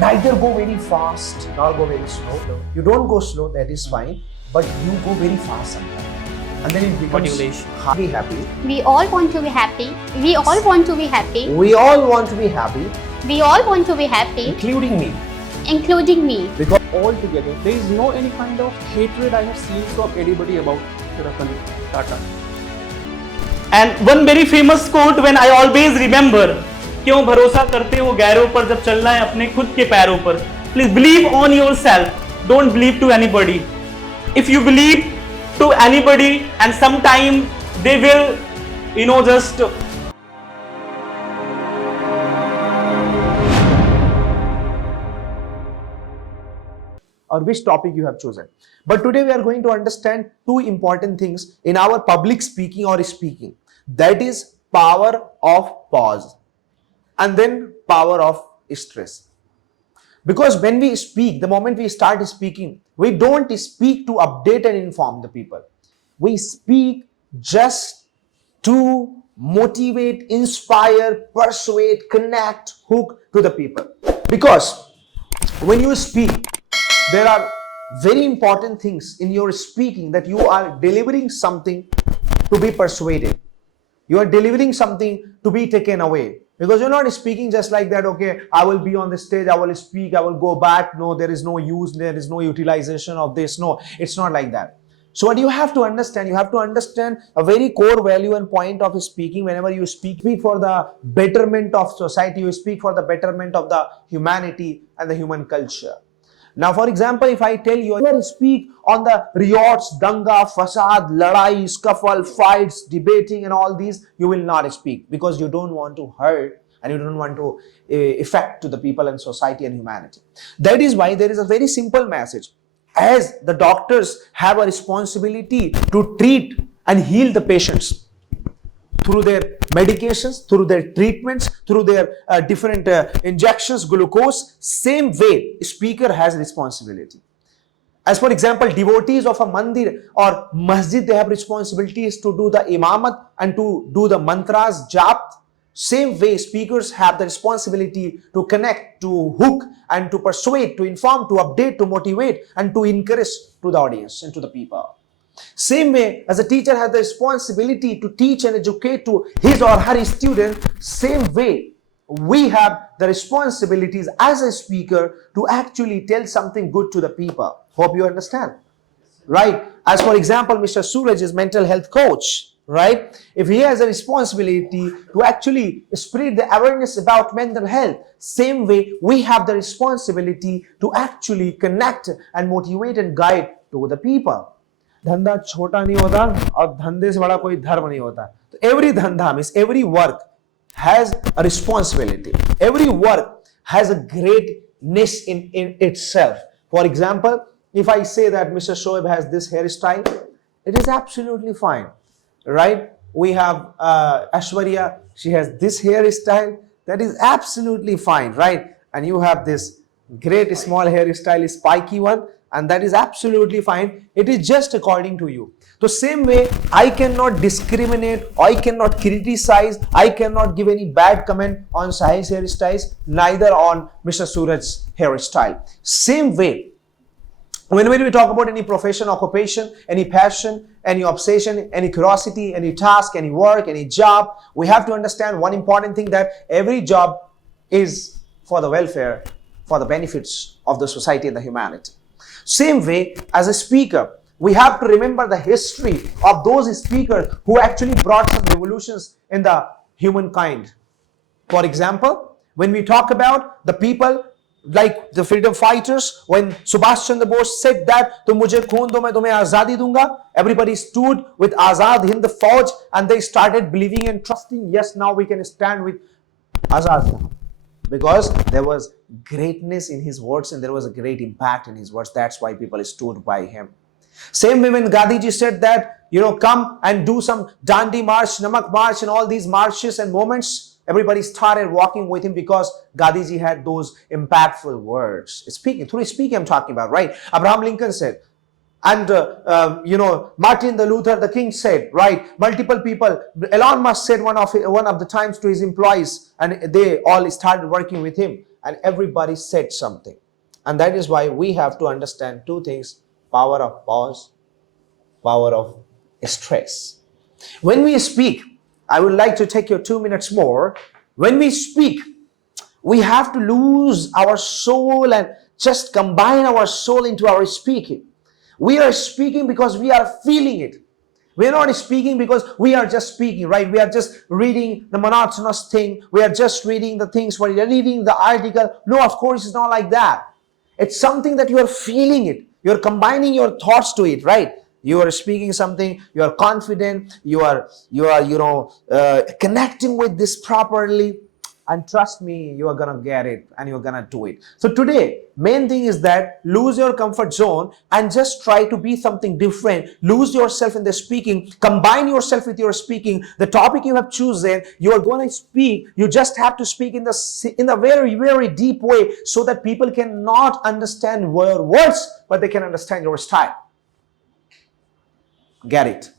Neither go very fast nor go very slow. You don't go slow, that is fine, but you go very fast sometimes. And then it becomes Motivation. Be happy. We all want to be happy. We all want to be happy. We all want to be happy, We all want to be happy, including me. including me. Because Altogether, there is no any kind of hatred I have seen from anybody about Ratan Tata. And one very famous quote when I always remember, क्यों भरोसा करते हो गैरों पर जब चलना है अपने खुद के पैरों पर. Please believe on yourself. Don't believe to anybody. If you believe to anybody and sometime they will, just or which topic you have chosen. But today we are going to understand two important things in our public speaking or speaking. That is power of pause and then power of stress. Because when we speak, the moment we start speaking, we don't speak to update and inform the people. We speak just to motivate, inspire, persuade, connect, hook to the people. Because when you speak, there are very important things in your speaking that you are delivering something to be persuaded. You are delivering something to be taken away. Because you're not speaking just like that, okay, I will be on the stage, I will speak, I will go back. No, there is no use, there is no utilization of this. No, it's not like that. So what you have to understand a very core value and point of speaking. Whenever you speak for the betterment of society, you speak for the betterment of the humanity and the human culture. Now, for example, if I tell you, never speak on the riots, danga, fasad, ladai, scuffle, fights, debating and all these, you will not speak because you don't want to hurt and you don't want to affect to the people and society and humanity. That is why there is a very simple message. As the doctors have a responsibility to treat and heal the patients through their medications, through their treatments, through their different injections, glucose, same way, speaker has responsibility. As for example, devotees of a mandir or masjid, they have responsibilities to do the imamat and to do the mantras, jap. Same way, speakers have the responsibility to connect, to hook, and to persuade, to inform, to update, to motivate, and to encourage to the audience and to the people. Same way, as a teacher has the responsibility to teach and educate to his or her student, same way, we have the responsibilities as a speaker to actually tell something good to the people. Hope you understand. Right? As for example, Mr. Suraj is mental health coach. Right? If he has a responsibility to actually spread the awareness about mental health, same way we have the responsibility to actually connect and motivate and guide to the people. धंधा छोटा नहीं होता और धंधे से बड़ा कोई धर्म नहीं होता. तो every धंधा means every work has a responsibility. Every work has a greatness in itself. For example, if I say that Mr. Shoaib has this hairstyle, it is absolutely fine. Right? We have Ashwarya, she has this hairstyle, that is absolutely fine, right? And you have this great small hairstyle, spiky one, and that is absolutely fine. It is just according to you. So same way, I cannot discriminate, I cannot criticize, I cannot give any bad comment on Sahil's hairstyles, neither on Mr. Suraj's hairstyle. Same way, whenever we talk about any profession, occupation, any passion, any obsession, any curiosity, any task, any work, any job, we have to understand one important thing, that every job is for the welfare, for the benefits of the society and the humanity. Same way, as a speaker, we have to remember the history of those speakers who actually brought some revolutions in the humankind. For example, when we talk about the people like the freedom fighters, when Subhash Chandra Bose said that, "Tum mujhe khoon do, main tumhe azadi dunga," everybody stood with Azad Hind Fauj and they started believing and trusting, yes, now we can stand with Azad. Because there was greatness in his words and there was a great impact in his words. That's why people stood by him. Same way when Gandhiji said that, come and do some Dandi March, Namak March and all these marches and moments, everybody started walking with him because Gandhiji had those impactful words. Through speaking I'm talking about, right? Abraham Lincoln said, And Martin the Luther the King said, right? Multiple people. Elon Musk said one of the times to his employees, and they all started working with him, and everybody said something. And that is why we have to understand two things: power of pause, power of stress. When we speak, I would like to take your 2 minutes more. When we speak, we have to lose our soul and just combine our soul into our speaking. We are speaking because we are feeling it. We are not speaking because we are just speaking, right? We are just reading the monotonous thing. We are just reading the things where you're reading the article. No, of course, it's not like that. It's something that you are feeling it. You're combining your thoughts to it, right? You are speaking something, you are confident, you are connecting with this properly. And trust me, you are gonna get it and you're gonna do it. So today, main thing is that lose your comfort zone and just try to be something different. Lose yourself in the speaking, combine yourself with your speaking. The topic you have chosen, you are going to speak. You just have to speak in the very, very deep way so that people cannot understand your words, but they can understand your style. Get it?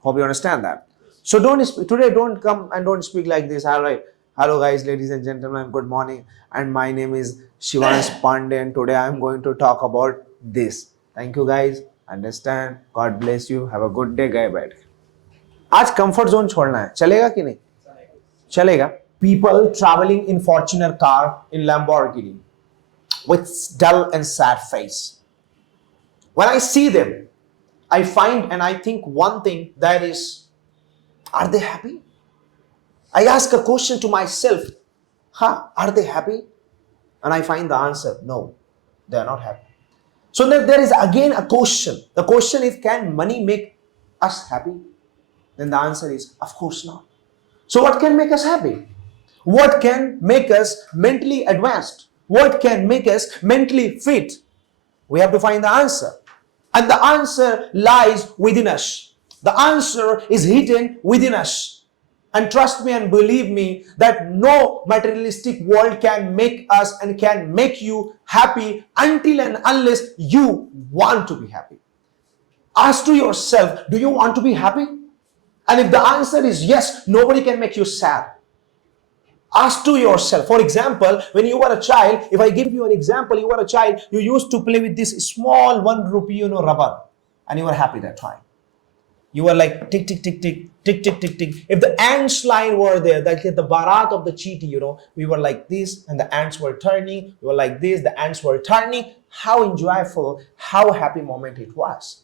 Hope you understand that. So today don't come and don't speak like this. All right. Hello guys, ladies and gentlemen, good morning, and my name is Shivansh Pandey, and today I am going to talk about this. Thank you guys, understand, God bless you, have a good day. गए बैठ आज comfort zone छोड़ना है, चलेगा कि नहीं? चलेगा. People traveling in Fortuner car in Lamborghini with dull and sad face. When I see them, I find and I think one thing, that is, are they happy? I ask a question to myself, are they happy? And I find the answer, no, they are not happy. So there is again a question. The question is, can money make us happy? Then the answer is, of course not. So what can make us happy? What can make us mentally advanced? What can make us mentally fit? We have to find the answer. And the answer lies within us. The answer is hidden within us. And trust me and believe me that no materialistic world can make us and can make you happy until and unless you want to be happy. Ask to yourself, do you want to be happy? And if the answer is yes, nobody can make you sad. Ask to yourself. For example, when you were a child, if I give you an example, you were a child, you used to play with this small 1 rupee, rubber, and you were happy that time. You were like tick, tick, tick, tick, tick, tick, tick, tick. If the ants line were there, like the barat of the cheetah, we were like this and the ants were turning. We were like this, the ants were turning. How enjoyable, how happy moment it was.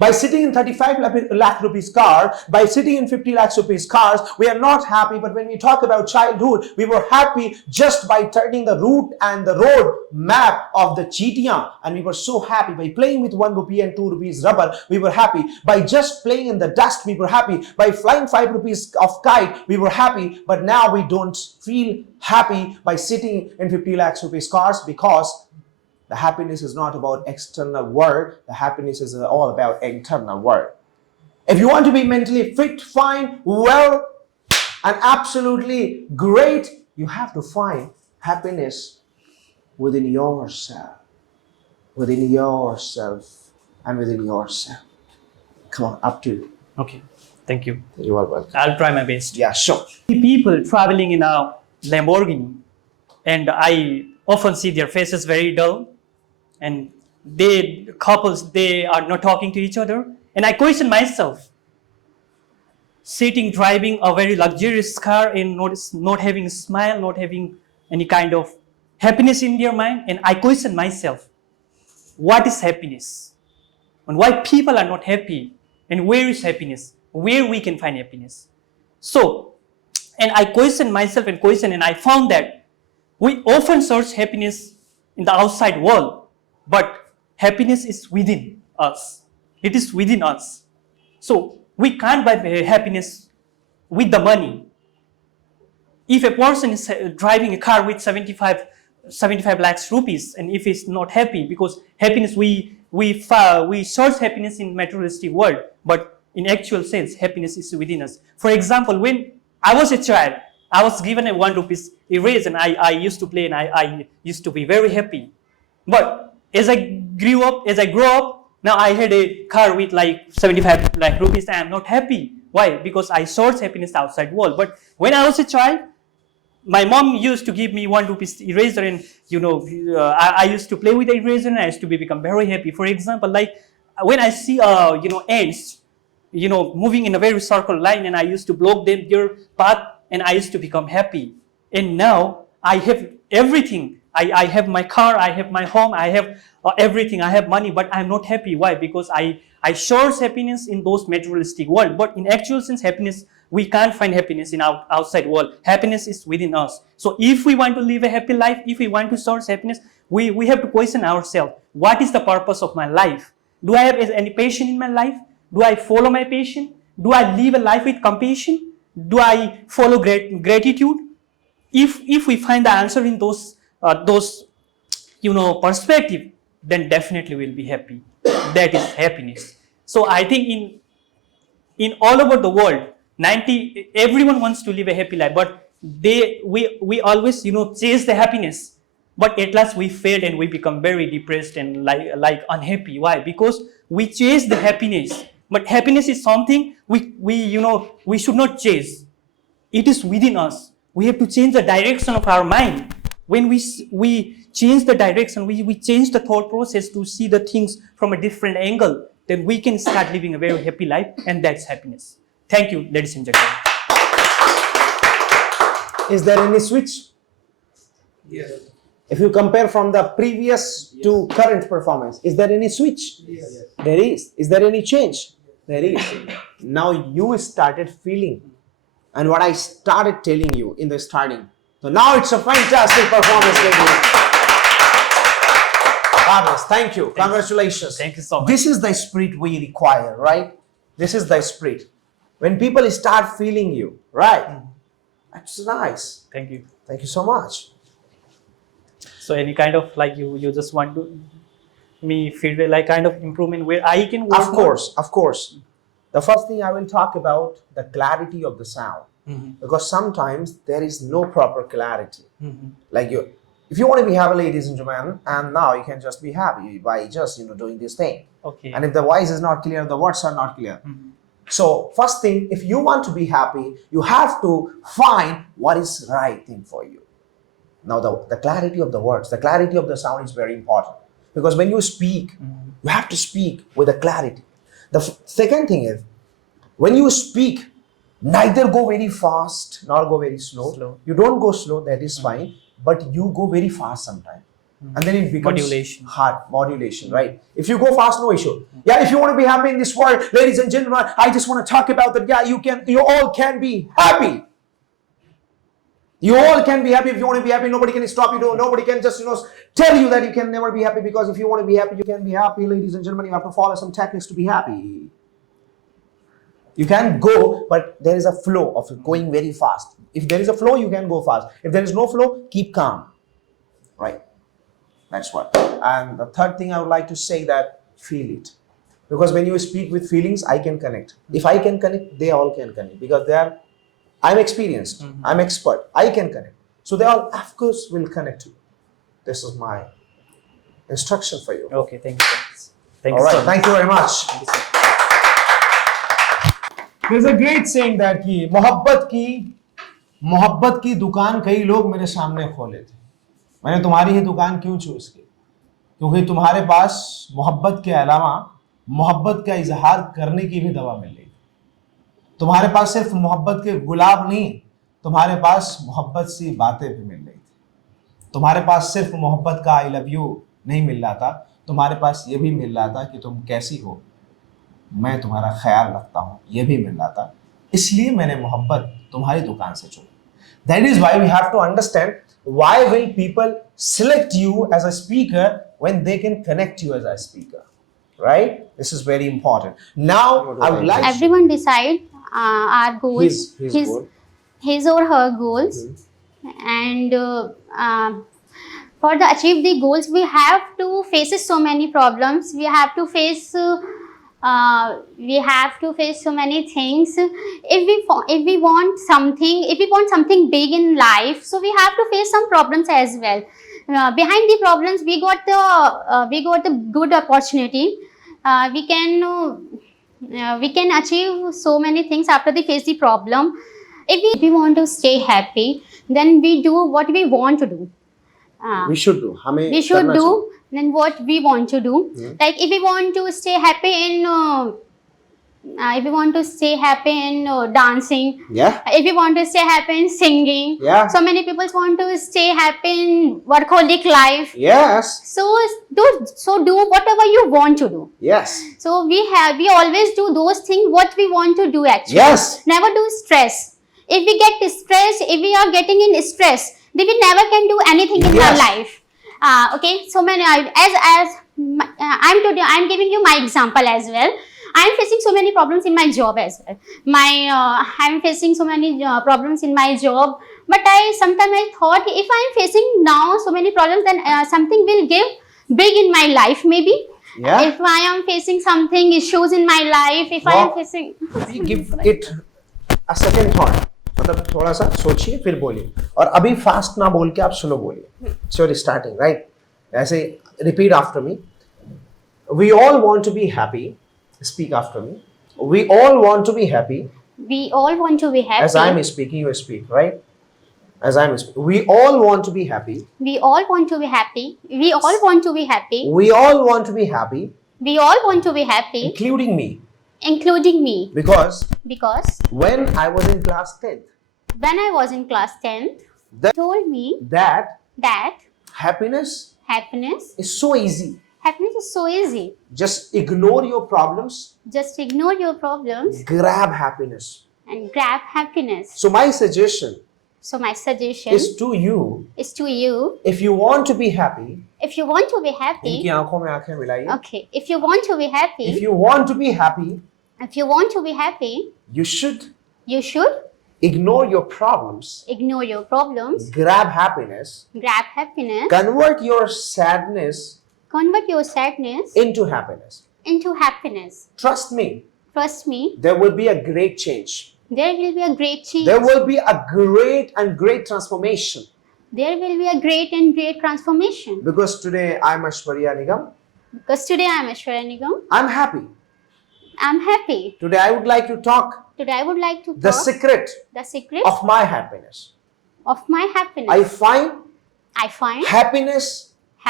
By sitting in 35 lakh rupees car, by sitting in 50 lakhs rupees cars, we are not happy. But when we talk about childhood, we were happy just by turning the route and the road map of the cheetah. And we were so happy by playing with 1 rupee and 2 rupees rubber. We were happy by just playing in the dust. We were happy by flying 5 rupees of kite. We were happy. But now we don't feel happy by sitting in 50 lakhs rupees cars, because the happiness is not about external world. The happiness is all about internal world. If you want to be mentally fit, fine, well, and absolutely great, you have to find happiness within yourself. Within yourself and within yourself. Come on, up to you. Okay, thank you. You are welcome. I'll try my best. Yeah, sure. People traveling in a Lamborghini, and I often see their faces very dull, and couples, they are not talking to each other. And I question myself, driving a very luxurious car and not having a smile, not having any kind of happiness in their mind. And I question myself, what is happiness? And why people are not happy? And where is happiness? Where we can find happiness? So, and I question myself and I found that we often search happiness in the outside world, but happiness is within us. It is within us. So we can't buy happiness with the money. If a person is driving a car with 75 lakhs rupees, and if he's not happy, because happiness, we search happiness in materialistic world, but in actual sense, happiness is within us. For example, when I was a child, I was given a 1 rupees erase, and I used to play, and I used to be very happy. But as I grew up, Now I had a car with like 75 lakh rupees. I am not happy. Why? Because I source happiness outside world. But when I was a child, my mom used to give me 1 rupees eraser, and I used to play with the eraser, and I used to become very happy. For example, like when I see ants, moving in a very circle line, and I used to block them their path, and I used to become happy. And now I have everything. I have my car, I have my home, I have everything, I have money, but I'm not happy. Why? Because I source happiness in those materialistic world. But in actual sense, happiness, we can't find happiness in outside world. Happiness is within us. So if we want to live a happy life, if we want to source happiness, we have to question ourselves. What is the purpose of my life? Do I have any passion in my life? Do I follow my passion? Do I live a life with compassion? Do I follow gratitude? If we find the answer in those perspective, then definitely we'll be happy. That is happiness. So I think in all over the world, everyone wants to live a happy life, but we always chase the happiness, but at last we failed and we become very depressed and like unhappy. Why? Because we chase the happiness, but happiness is something we should not chase. It is within us. We have to change the direction of our mind. When we change the direction, we change the thought process to see the things from a different angle, then we can start living a very happy life, and that's happiness. Thank you, ladies and gentlemen. Is there any switch? Yes. If you compare from the previous to current performance, is there any switch? Yes. There is. Is there any change? There is. Now you started feeling, and what I started telling you in the starting. So now it's a fantastic performance, ladies. Marvelous. Thank you. Congratulations. Thank you so much. This is the spirit we require, right? This is the spirit. When people start feeling you, right? That's nice. Thank you. Thank you so much. So any kind of like you just want to me feel like kind of improvement where I can work Of course, of course. The first thing I will talk about the clarity of the sound, because sometimes there is no proper clarity. Like if you want to be happy, ladies and gentlemen, and now you can just be happy by just doing this thing. Okay. And if the voice is not clear, the words are not clear. So first thing, if you want to be happy, you have to find what is the right thing for you. Now the clarity of the words, the clarity of the sound is very important, because when you speak, you have to speak with a clarity. The second thing is, when you speak, neither go very fast nor go very slow. You don't go slow, that is fine, but you go very fast sometimes. And then it becomes modulation, right? If you go fast, no issue. Yeah, if you want to be happy in this world, ladies and gentlemen, I just want to talk about that. Yeah, you all can be happy. You all can be happy. If you want to be happy, nobody can stop you. Nobody can just tell you that you can never be happy, because if you want to be happy, you can be happy. Ladies and gentlemen, you have to follow some techniques to be happy. You can go, but there is a flow of going very fast. If there is a flow, you can go fast. If there is no flow, keep calm. Right? That's what. And the third thing I would like to say, that feel it. Because when you speak with feelings, I can connect. If I can connect, they all can connect. Because I'm experienced, I'm expert, I can connect. So they all, of course, will connect to you. This is my instruction for you. Okay, thank you so much. Thank All you right, so much. thank you very much. Thank you so much. There's a great saying that कि मोहब्बत की दुकान कई लोग मेरे सामने खोले थे, मैंने तुम्हारी ही दुकान क्यों चूज की? क्योंकि तुम्हारे पास मोहब्बत के अलावा मोहब्बत का इजहार करने की भी दवा मिल रही थी। तुम्हारे पास सिर्फ मोहब्बत के गुलाब नहीं, तुम्हारे पास मोहब्बत सी बातें भी मिल रही थी। तुम्हारे पास सिर्फ मोहब्बत का आई लव यू नहीं मिल रहा था, तुम्हारे पास ये भी मिल रहा था कि तुम कैसी हो, मैं तुम्हारा ख्याल रखता हूँ, ये भी मिल रहा था। इसलिए मैंने मोहब्बत तुम्हारी दुकान से चुनी। That is why we have to understand why will people select you as a speaker when they can connect you as a speaker, right? This is very important. Now I would like Everyone decide our goals, his or her goals, and for the achieve the goals, we have to face so many problems. We have to face so many things. If we want something big in life, so we have to face some problems as well. Behind the problems, we got the good opportunity. we can achieve so many things after we face the problem. If we want to stay happy, then we do what we want to do. We should do. हमें We should करना do चाहिए. then what we want to do. Like if we want to stay happy in if we want to stay happy in dancing, Yeah. if we want to stay happy in singing, Yeah. so many people want to stay happy in workaholic life. Yes. So do whatever you want to do. Yes. So we always do those things what we want to do actually. Yes. Never do stress. If we get stressed, if we are getting in stress, then we never can do anything in our Yes. life. Okay. So many I'm giving you my example as well. I'm facing so many problems in my job as well. I'm facing so many problems in my job. But sometimes I thought if I'm facing now so many problems, then something will give big in my life maybe. Yeah. If I am facing something issues in my life, if I am Wow. facing We give it a second thought. मतलब थोड़ा सा सोचिए फिर बोलिए और अभी fast ना बोल के आप स्लो बोलिए. So starting right. ऐसे repeat after me. We all want to be happy. Speak after me. We all want to be happy. we all want to be happy. As I'm speaking, you speak, right? As I'm speaking. We all want to be happy. We all want to be happy. We all want to be happy. We all want to be happy, We all want to be happy, including me. including me. Because Because when I was in class 10th, when I was in class 10th, That- told me that that happiness happiness is so easy. is so easy. Just ignore your problems, Just ignore your problems grab happiness. and grab happiness. So my suggestion So my suggestion is to you, is to you, if you want to be happy, if you want to be इनकी happy, आंखों में आंखें मिलाइए. okay, if you want to be If happy, you want to be happy, if you want to be happy, you should you should ignore your problems, ignore your problems, grab happiness, grab happiness, convert your sadness convert your sadness into happiness. into happiness. Trust me, Trust me, there will be a great change. there will be a great change. There will be a great transformation. There will be a great and great transformation. Because today I'm Ashwarya Nigam. Because today I am Aishwarya Nigam. I'm happy. I'm happy. Today I would like to talk Today I would like to the talk secret the secret of my happiness. of my happiness. I find I find happiness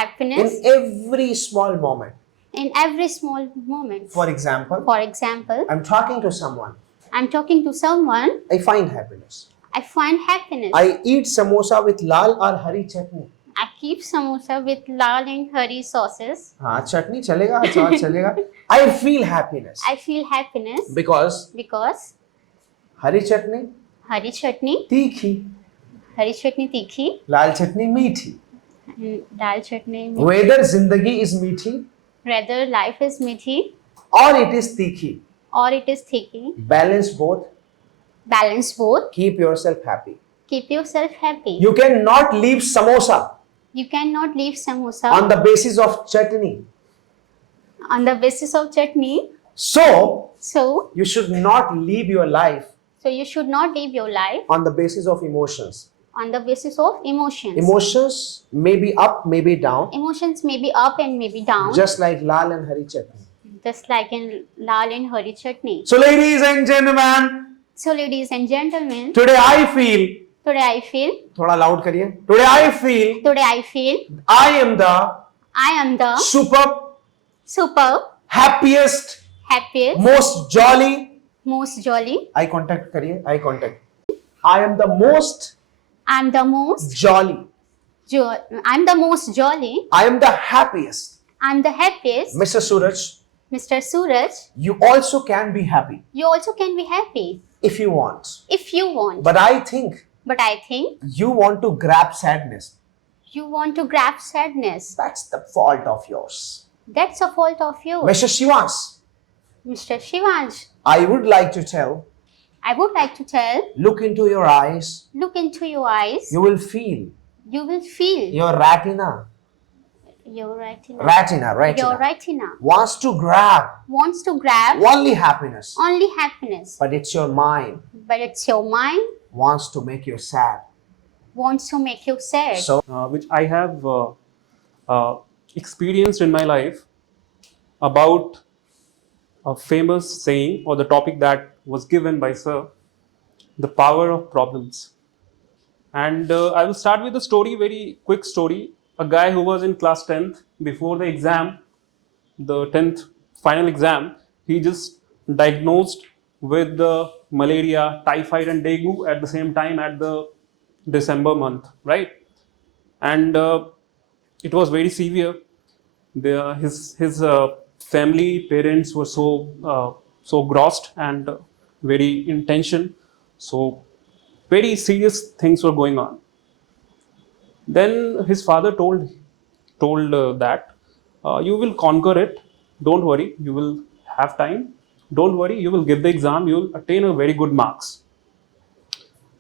happiness in every small moment. in every small moment. For example, For example, I'm talking to someone. I'm talking to someone, I find happiness. I find happiness. I eat samosa with lal or hari chutney. I keep samosa with lal and curry sauces. हाँ चटनी चलेगा अचार चलेगा. I feel happiness I feel happiness because because Hari chutney hari chutney tikhi, लाल चटनी मीठी. and dal chutney, Whether जिंदगी is मीठी whether life is meaty or it is तीखी, or it is thicky, balance both. balance both. Keep yourself happy. Keep yourself happy. You cannot leave samosa You cannot leave samosa on the basis of chutney. on the basis of chutney. So So you should not live your life you should not live your life on the basis of emotions. on the basis of emotions. Emotions may be up, may be down, Emotions may be up and may be down, just like lal and hari chutney. just like in lal and hari chutney. So ladies and gentlemen, So ladies and gentlemen, today I feel, today I feel थोड़ा loud करिए. Today I feel I am the super happiest, happiest, most jolly. most jolly. Eye contact करिए. Eye contact. I am the most I'm the most jolly. I'm the most jolly. I am the happiest. I'm the happiest. Mr. Suraj, Mr. Suraj, you also can be happy you also can be happy if you want. if you want. But I think But I think you want to grab sadness. you want to grab sadness. That's the fault of yours. That's a fault of yours. Mr. Shivas, Mr. Shivansh, I would like to tell, I would like to tell, look into your eyes. look into your eyes. You will feel You will feel your retina your retina. Your retina wants to grab wants to grab only happiness. only happiness. But it's your mind But it's your mind wants to make you sad. wants to make you sad. So which I have experienced in my life about a famous saying or the topic that was given by Sir, the power of problems. And I will start with a story, very quick story. A guy who was in class 10th before the exam, the 10th final exam, he just diagnosed with the malaria, typhoid, and dengue at the same time at the December month, right? And it was very severe. His family parents were so grossed and very in tension. So very serious things were going on. Then his father told that you will conquer it. Don't worry, you will have time. Don't worry, you will give the exam. You will attain a very good marks.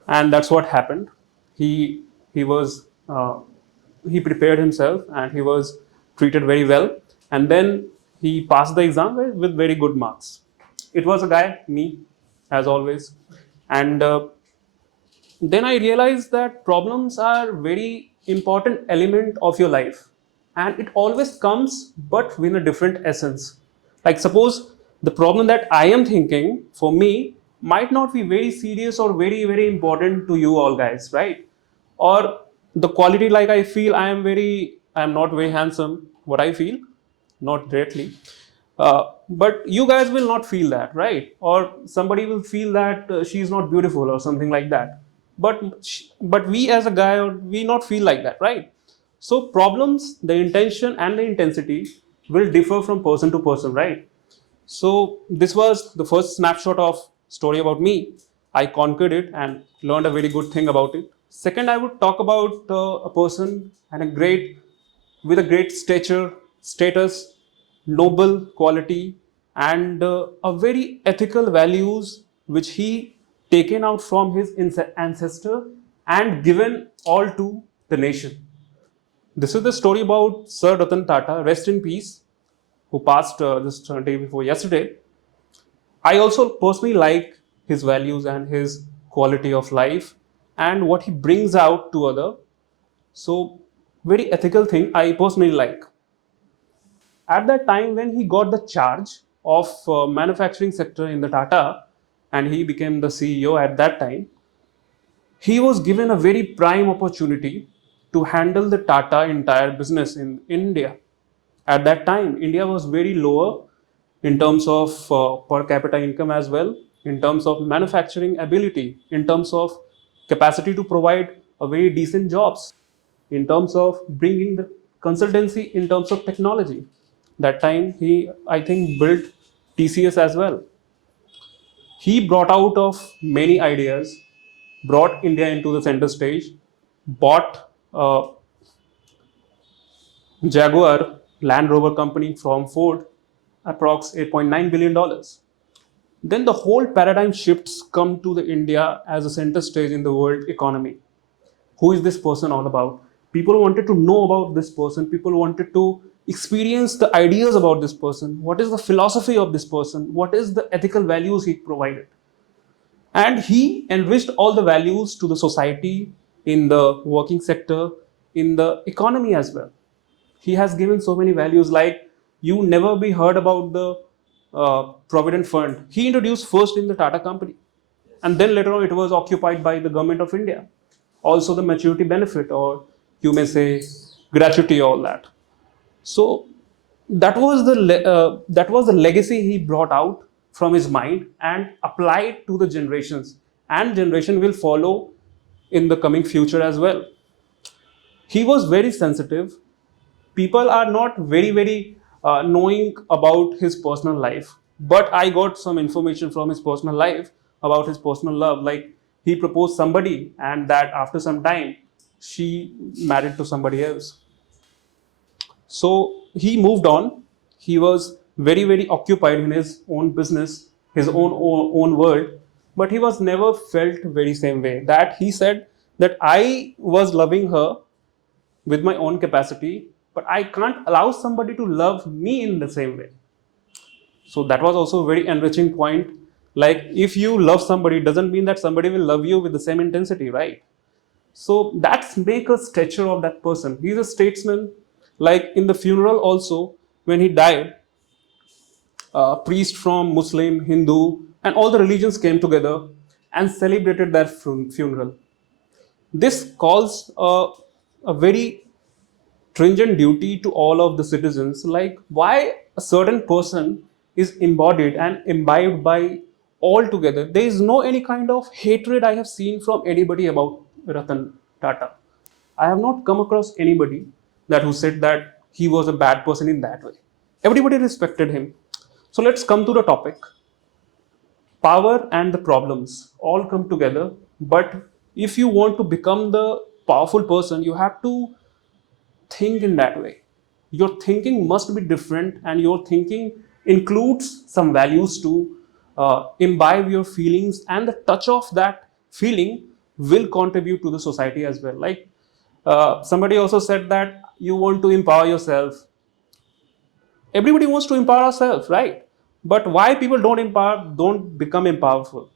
And that's what happened. He he was uh, he prepared himself and he was treated very well, and then he passed the exam with very good marks. It was a guy, me, as always. And then I realized that problems are very important element of your life, and it always comes but with a different essence. Like suppose the problem that I am thinking for me might not be very serious or very important to you all guys, right? Or the quality, like I am not very handsome, what I feel, not directly, but you guys will not feel that, right? Or somebody will feel that she is not beautiful or something like that, but we as a guy, we not feel like that, right? So problems, the intention and the intensity will differ from person to person, right? So this was the first snapshot of story about me. I conquered it and learned a very good thing about it. Second, I would talk about a person and with a great stature, status, noble quality, and a very ethical values which he taken out from his ancestor and given all to the nation. This is the story about Sir Ratan Tata, rest in peace, who passed just day before yesterday. I also personally like his values and his quality of life and what he brings out to other. So very ethical thing I personally like. At that time when he got the charge of manufacturing sector in the Tata and he became the CEO at that time, he was given a very prime opportunity to handle the Tata entire business in India. At that time, India was very lower in terms of per capita income as well, in terms of manufacturing ability, in terms of capacity to provide a very decent jobs, in terms of bringing the consultancy in terms of technology. That time he, I think, built TCS as well. He brought out of many ideas, brought India into the center stage, bought Jaguar Land Rover company from Ford, approx $8.9 billion. Then the whole paradigm shifts come to the India as a center stage in the world economy. Who is this person all about? People wanted to know about this person. People wanted to experience the ideas about this person. What is the philosophy of this person? What is the ethical values he provided? And he enriched all the values to the society, in the working sector, in the economy as well. He has given so many values, like you never be heard about the provident fund. He introduced first in the Tata company, and then later on it was occupied by the government of India. Also the maturity benefit, or you may say gratuity, all that. So that was the legacy he brought out from his mind and applied to the generations, and generation will follow in the coming future as well. He was very sensitive. People are not very knowing about his personal life, but I got some information from his personal life about his personal love. Like he proposed somebody, and that after some time she married to somebody else. So he moved on. He was very occupied in his own business, his own world, but he was never felt very same way. That he said that I was loving her with my own capacity, but I can't allow somebody to love me in the same way. So that was also a very enriching point. Like if you love somebody, doesn't mean that somebody will love you with the same intensity, right? So that's make a stature of that person. He's a statesman. Like in the funeral also, when he died, priest from Muslim, Hindu, and all the religions came together and celebrated their funeral. This calls a very stringent duty to all of the citizens, like why a certain person is embodied and imbibed by all together. There is no any kind of hatred I have seen from anybody about Ratan Tata. I have not come across anybody that who said that he was a bad person in that way. Everybody respected him. So let's come to the topic. Power and the problems all come together, but if you want to become the powerful person, you have to think in that way. Your thinking must be different, and your thinking includes some values to imbibe your feelings, and the touch of that feeling will contribute to the society as well. Like somebody also said that you want to empower yourself. Everybody wants to empower ourselves, right? But why people don't become empowerful?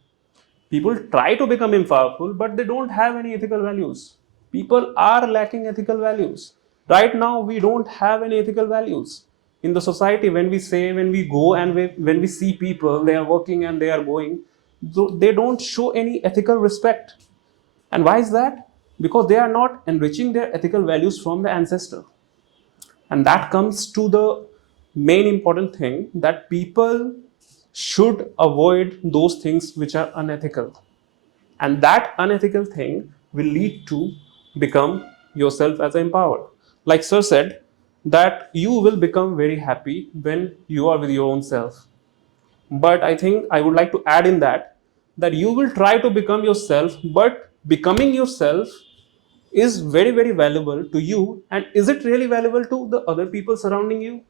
People try to become powerful, but they don't have any ethical values. People are lacking ethical values. Right now, we don't have any ethical values in the society. When we go and when we see people, they are working and they are going, they don't show any ethical respect. And why is that? Because they are not enriching their ethical values from the ancestor. And that comes to the main important thing, that people should avoid those things which are unethical. And that unethical thing will lead to become yourself as empowered. Like Sir said, that you will become very happy when you are with your own self. But I think I would like to add in that you will try to become yourself, but becoming yourself is very, very valuable to you. And is it really valuable to the other people surrounding you?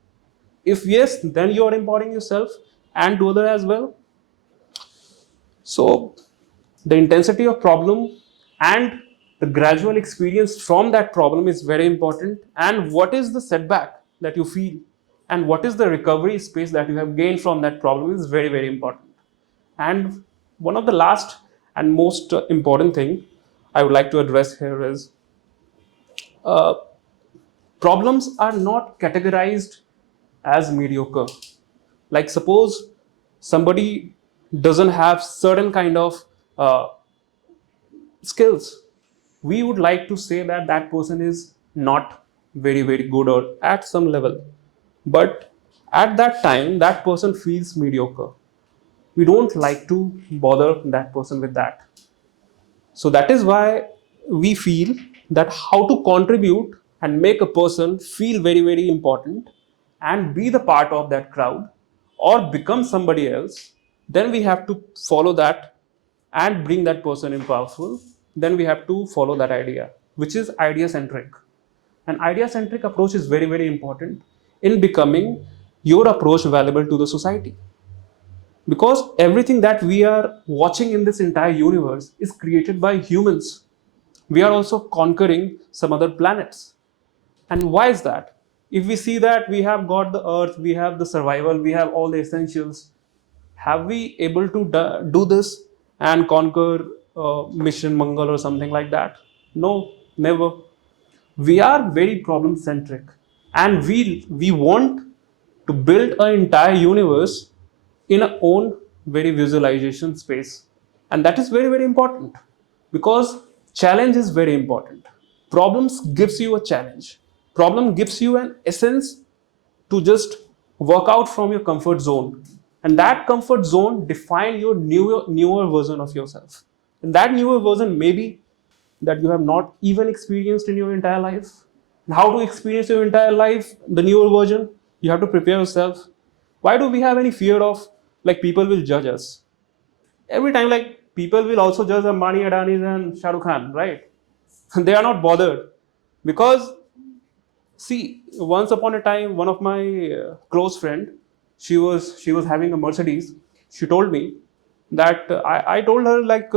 If yes, then you are empowering yourself and to other as well. So the intensity of problem and the gradual experience from that problem is very important, and what is the setback that you feel and what is the recovery space that you have gained from that problem is very, very important. And one of the last and most important thing I would like to address here is uh, problems are not categorized as mediocre. Like suppose somebody doesn't have certain kind of skills, we would like to say that that person is not very, very good or at some level, but at that time that person feels mediocre. We don't like to bother that person with that. So that is why we feel that how to contribute and make a person feel very, very important and be the part of that crowd or become somebody else, then we have to follow that and bring that person in powerful. Then we have to follow that idea, which is idea centric. An idea centric approach is very, very important in becoming your approach valuable to the society, because everything that we are watching in this entire universe is created by humans. We are also conquering some other planets. And why is that? If we see that we have got the earth, we have the survival, we have all the essentials, have we able to do this and conquer mission Mangal or something like that? No, never. We are very problem centric, and we want to build an entire universe in our own very visualization space. And that is very, very important, because challenge is very important. Problems gives you a challenge. Problem gives you an essence to just work out from your comfort zone, and that comfort zone define your newer version of yourself. And that newer version maybe that you have not even experienced in your entire life. And how to experience your entire life, the newer version? You have to prepare yourself. Why do we have any fear of like people will judge us? Every time, like people will also judge Ambani, Adani, and Shah Rukh Khan, right? They are not bothered, because see, once upon a time, one of my close friend, she was having a Mercedes. She told me that I told her like,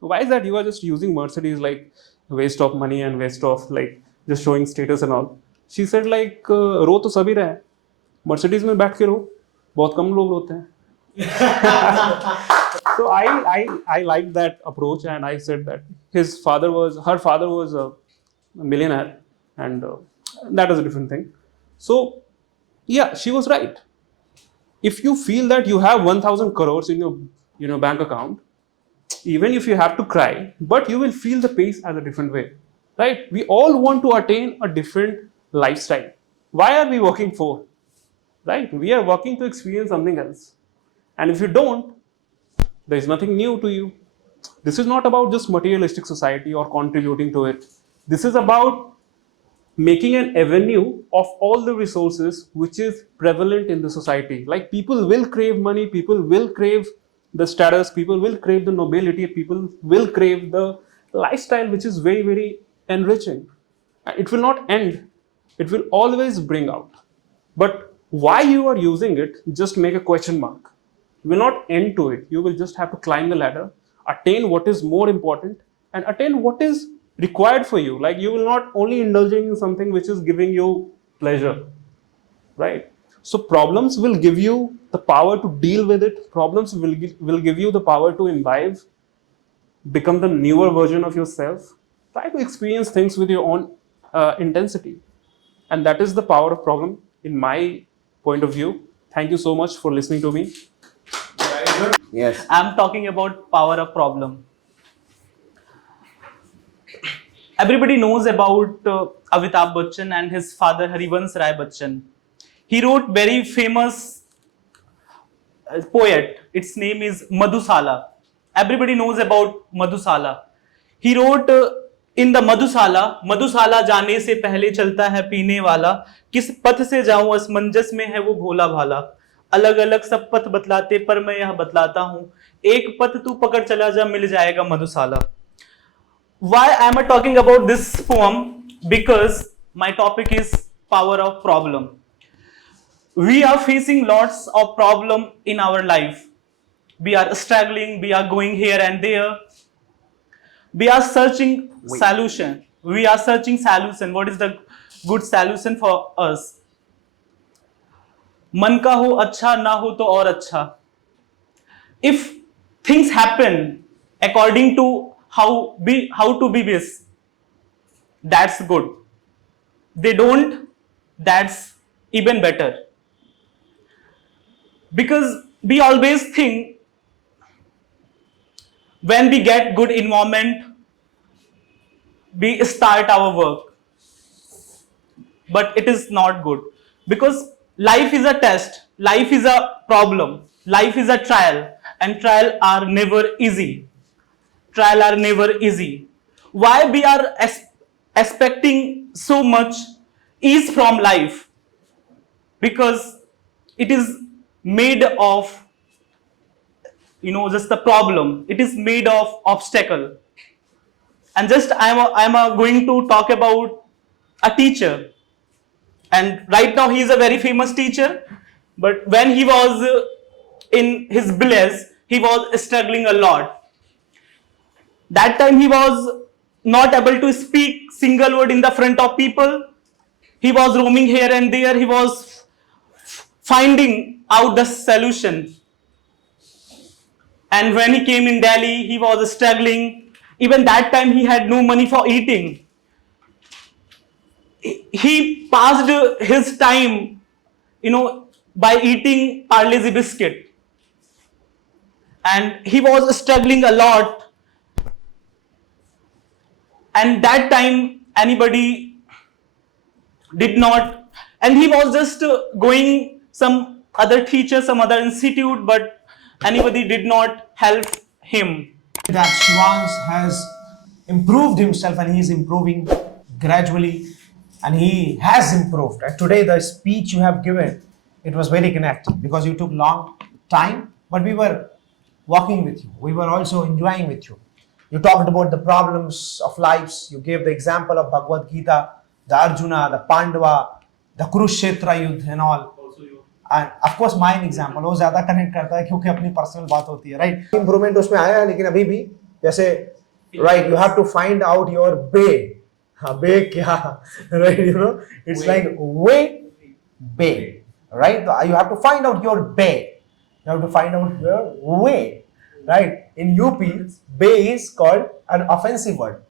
why is that you are just using Mercedes, like waste of money and waste of like just showing status and all. She said like, रो तो सभी रहे, Mercedes में बैठ के रो, बहुत कम लोग रोते हैं. So I liked that approach, and I said that her father was a millionaire, and that is a different thing. So yeah, she was right. if you feel that you have 1000 crores in your bank account, even if you have to cry, but you will feel the pace as a different way, right? We all want to attain a different lifestyle. Why are we working for? Right? We are working to experience something else. And if you don't, there is nothing new to you. This is not about just materialistic society or contributing to it. This is about making an avenue of all the resources which is prevalent in the society. Like, people will crave money, people will crave the status, people will crave the nobility, people will crave the lifestyle which is very, very enriching. It will not end, it will always bring out. But why you are using it, just make a question mark. You will not end to it. You will just have to climb the ladder, attain what is more important, and attain what is required for you. Like, you will not only indulging in something which is giving you pleasure, right? So problems will give you the power to deal with it. Problems will give you the power to imbibe, become the newer version of yourself. Try to experience things with your own intensity. And that is the power of problem in my point of view. Thank you so much for listening to me. Yes. I'm talking about power of problem. Everybody knows about Amitabh Bachchan and his father Harivansh Rai Bachchan. He wrote very famous poet. Its name is Madhusala. Everybody knows about Madhusala. He wrote in the Madhusala, मधुशाला जाने से पहले चलता है पीने वाला, किस पथ से जाऊं असमंजस में है वो भोला भाला, अलग अलग सब पथ बतलाते पर मैं यह बतलाता हूं, एक पथ तू पकड़ चला जा मिल जाएगा मधुशाला. Why am I talking about this poem? Because my topic is power of problem. We are facing lots of problem in our life. We are struggling, we are going here and there. We are searching solution. We are searching solution. What is the good solution for us? मन का हो अच्छा, ना हो तो और अच्छा. If things happen according to how to be this, that's good. They don't, that's even better. Because we always think when we get good environment, we start our work. But it is not good. Because life is a test, life is a problem, life is a trial, and trial are never easy. Trial are never easy. Why we are expecting so much ease from life? Because it is made of, just the problem. It is made of obstacle. And just I'm going to talk about a teacher. And right now he is a very famous teacher. But when he was in his village, he was struggling a lot. That time he was not able to speak single word in the front of people. He was roaming here and there. He was finding out the solution. And when he came in Delhi, he was struggling. Even that time he had no money for eating. He passed his time, by eating Parle-G biscuit. And he was struggling a lot. And that time anybody did not, and he was just going some other teacher, some other institute, but anybody did not help him. That Shivans has improved himself and he is improving gradually and he has improved. And today the speech you have given, it was very connected because you took long time, but we were walking with you. We were also enjoying with you. You talked about the problems of lives. You gave the example of Bhagavad Gita, the Arjuna, the Pandava, the Kurukshetra Yudh and all. And of course my example वो ज़्यादा connect करता है क्योंकि अपनी personal बात होती है, right? Improvement उसमें आया है लेकिन अभी भी जैसे right, you have to find out your bay. हाँ, bay क्या? Right, it's like way, bay, right? You have to find out your bay. You have to find out your way. Right? In UP, bay is called an offensive word.